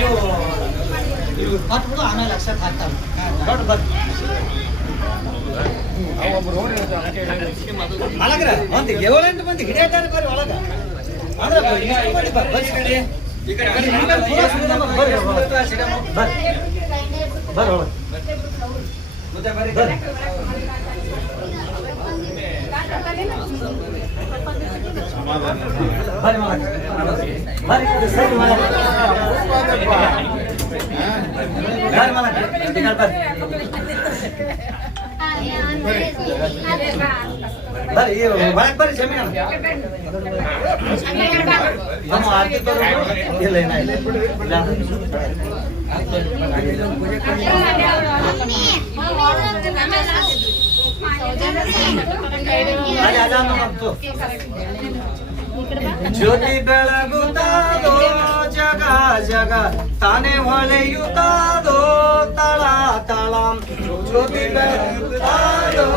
ಇವು ಕೊಟ್ಬಿಡು ಆಮೇಲೆ ಲಕ್ಷಕ್ಕೆ ಹಾಕ್ತಾವೆ ದೊಡ್ಡ ಬರ್ತು ಒಳಗ್ರ ಒಂದು ಮಂದಿ ಬರ್ರಿ ಬರ್ರಿ ಇಲ್ಲ ಇಲ್ಲ ಇಲ್ಲ ज्योति बेलगुता दो जगह जगह ताने वाले युता दो तला तला ज्योति बेलगुता दो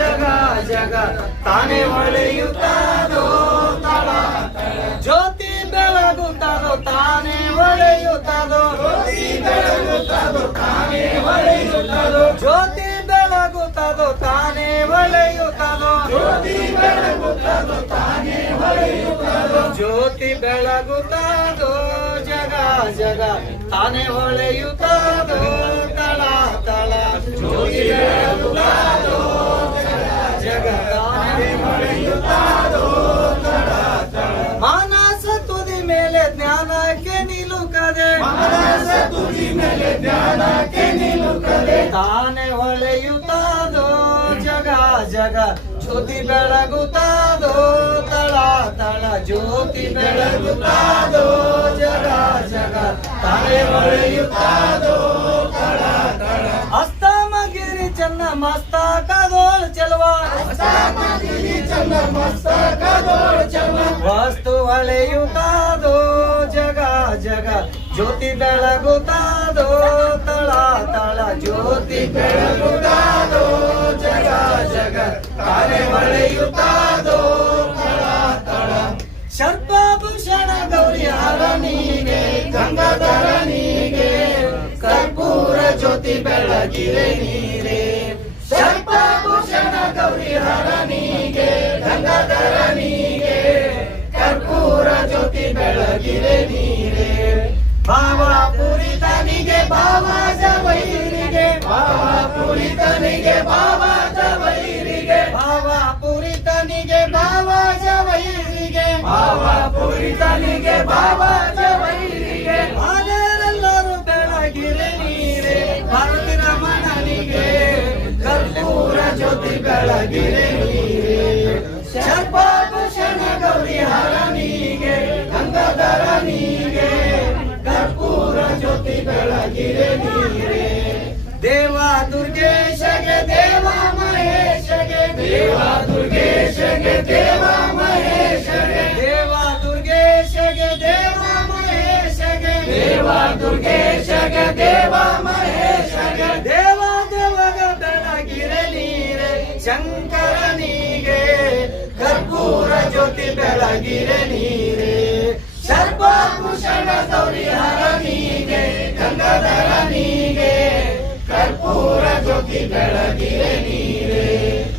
जगह जगह ताने वाले युता दो तला ज्योति बेलगुता दो ताने वाले युता दो ज्योति बेलगुता दो ताने वाले युता दो ज्योति बेलगुता दो ज्योति बेलगुता जग जग ताने तला तला ज्योति बेलगुता ताने होले युता दो तला तला मानस तुझी मेले ज्ञान के नीलु मेले ज्ञान के नीलु कदे जगा जगा ಜ್ಯೋತಿ ಬೆಳಗುತ್ತಾದೋ ತಳ ತಳ ಜ್ಯೋತಿ ಬೆಳಗುತ್ತಾದೋ ಜಗ ಜಗ ತಾಳೆ ಹೊಳೆಯುತ್ತಾದೋ ತಳ ತಳ ಅಸ್ತಮಗಿರಿ ಚನ್ನ ಮಸ್ತಕದೋಳ ಚಲುವ ಅಸ್ತಮಗಿರಿ ಚನ್ನ ಮಸ್ತಕದೋಳ ಚಲುವ ವಸ್ತು ಹೊಳೆಯುತ್ತಾದೋ ಜಗ ಜಗ ಜ್ಯೋತಿ ಬೆಳಗುತ್ತಾದೋ ತಳ ತಳ ಜ್ಯೋತಿ ಬೆಳಗುತ್ತಾದೋ ಜಗ ಜಗ ತಾರೆ ಹೊಳೆಯುತ್ತಾದೋ ತಳ ತಳ ಸರ್ಪಾಭೂಷಣ ಗೌರಿ ಹರನಿಗೆ ಗಂಗಾಧರನಿಗೆ ಕರ್ಪೂರ ಜ್ಯೋತಿ ಬೆಳಗಿರೆ ನೀರೇ ಸರ್ಪಾಭೂಷಣ ಗೌರಿ ಹರನಿಗೆ ಗಂಗಾಧರ ಬಾಬಾ ಬಾಬಾಜ ವೈರಿಗೆ ಬಾಬಾ ಪುರಿತನಿಗೆ ಬಾಬಾಜ ವೈರಿಗೆ ಬಾಬಾ ಪುರಿತನಿಗೆ ಬಾಬಾಜ ವೈರಿಗೆ ಬಾಬಾ ಪುರಿತನಿಗೆ ಬಾಬಾಜ ವೈರಿಗೆ ಬಾಲೆರೆಲ್ಲರೂ ಬೆಳಗಿರಿ ನೀರೆ ಭರತಿನ ಮನನಿಗೆ ಕರ್ಪೂರ ಜ್ಯೋತಿ ಬೆಳಗಿರಿ देवा दुर्गेश गे देवा महेश गे देवा दुर्गेश गे देवा महेश गे देवा दुर्गेश गे देवा महेश गे देवा दुर्गेश गे देवा महेश गे देवा देव गदन गिरनीरे शंकर नीगे कर्पूर ज्योति गिरे ನೀರೇ ಸರ್ವಭೂಷಣ ಸೌರ್ಯ ಭಕ್ತಿ ಬೆಳಗಿರೆ ನೀರೆ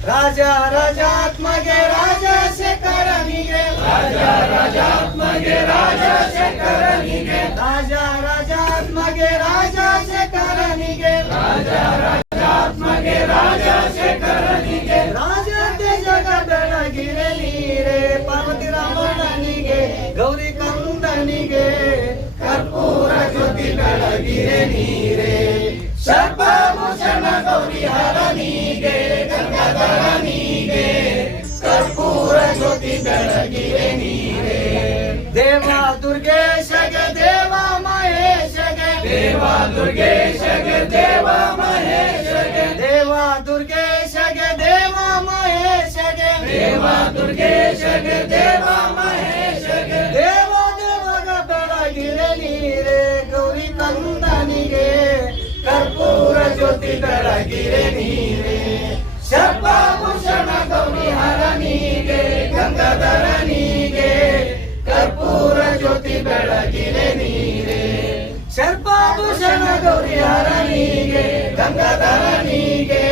ರಾಜ ರಾಜಾತ್ಮಗೆ ರಾಜ ಶೇಖರನಿಗೆ ರಾಜ ರಾಜಾತ್ಮಗೆ ರಾಜ ಶೇಖರನಿಗೆ ರಾಜ ರಾಜಾತ್ಮಗೆ ರಾಜ ಶೇಖರನಿಗೆ ರಾಜ ರಾಜಾತ್ಮಗೆ ರಾಜ ಶೇಖರನಿಗೆ ರಾಜ ಜಗ ಬೆಳಗಿರೆ ನೀರೆ ಪಾರ್ವತಿ ರಾಮನಿಗೆ ಗೌರಿ ಕಂದನಿಗೆ ಕರ್ಪೂರ ಜ್ಯೋತಿ ಬೆಳಗಿರೆ ನೀರೆ ಸರ್ಪವು ಶರಣಗೌರಿ ಹರನಿಗೆ ಗಂಗಾಧರನಿಗೆ ಕರ್ಪೂರ ಜ್ಯೋತಿ ಬೆಳಗಿರೆ ನೀರೆ ದೇವ ದುರ್ಗೇಶಗ ದೇವ ಮಹೇಶಗ ದೇವ ದುರ್ಗೇಶಗ ದೇವ ಮಹೇಶಗ ದೇವ ದುರ್ಗೇಶಗ ದೇವ ಮಹೇಶಗ ದೇವ ದುರ್ಗೇಶಗ ದೇವ ಮಹೇಶ ಬೆಳಗಿರೆ ನೀರೇ ಶರ್ಭಾಭೂಷಣ ಗೌರಿ ಹರನಿಗೆ ಗಂಗಾಧರನಿಗೆ ಕರ್ಪೂರ ಜ್ಯೋತಿ ಬೆಳಗಿರೆ ನೀರೇ ಶರ್ಭಾಭೂಷಣ ಗೌರಿ ಗಂಗಾಧರ ಗಂಗಾಧರನಿಗೆ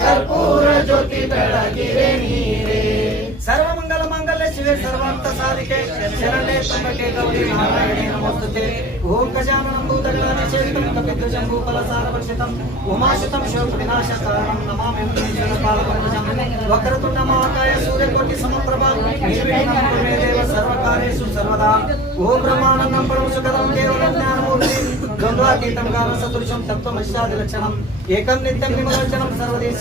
ಕರ್ಪೂರ ಜ್ಯೋತಿ ಬೆಳಗಿರೆ ನೀರೆ ಸರ್ವ ಮಂಗಲ ಮಂಗಲ ಶಿವೆ ಸರ್ವಾರ್ಥ ಸಾಧಿಕೆ ಶರಣೆ ತಮಗೆ ಗೌರಿ ನಾರಾಯಣಿ నమస్తే ఓం గజాననం భూతగణాన చేతం కపిధ్వజం భూపల సారవర్షితం ఉమాశుతం శోక వినాశకారణం నమామి పాలకం వక్రతుండ మహాకాయ సూర్యకోటి సమప్రభ నిర్విఘ్నం కురుమే దేవ సర్వకార్యేషు సర్వదా ఓం బ్రహ్మానందం పరమ సుఖదం కేవలం జ్ఞానమూర్తి ద్వంద్వాతీతం కామ సదృశం తత్వమశాది లక్షణం ఏకం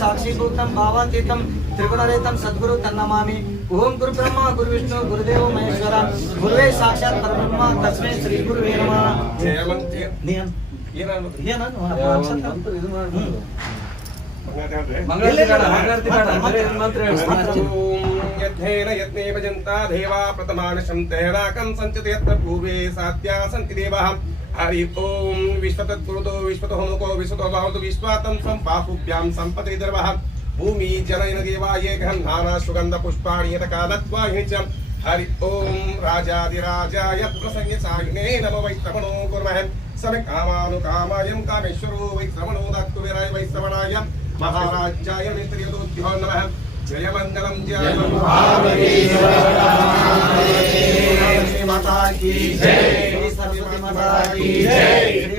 సాక్షిభూతం భావాతీతం త్రిగుణరేతం సద్గురు తన్నమామి ओम गुरु ब्रह्मा गुरु विष्णु गुरुदेव महेश्वर गुरु साक्षात ब्रह्म तस्मै श्री गुरु देवा पूर्वे हरि ओम विश्वतत्पुरुतो भूमि जनयन देवा ये सुगंध पुष्पाणि का हरि ओम राजाधिराजाय प्रसंग नमो वै श्रवणो कामानुकामायं कामेश्वरो वै श्रवणो दत्तु विराय वै श्रवणाय नमः जय जय की जय सरस्वती माता की जय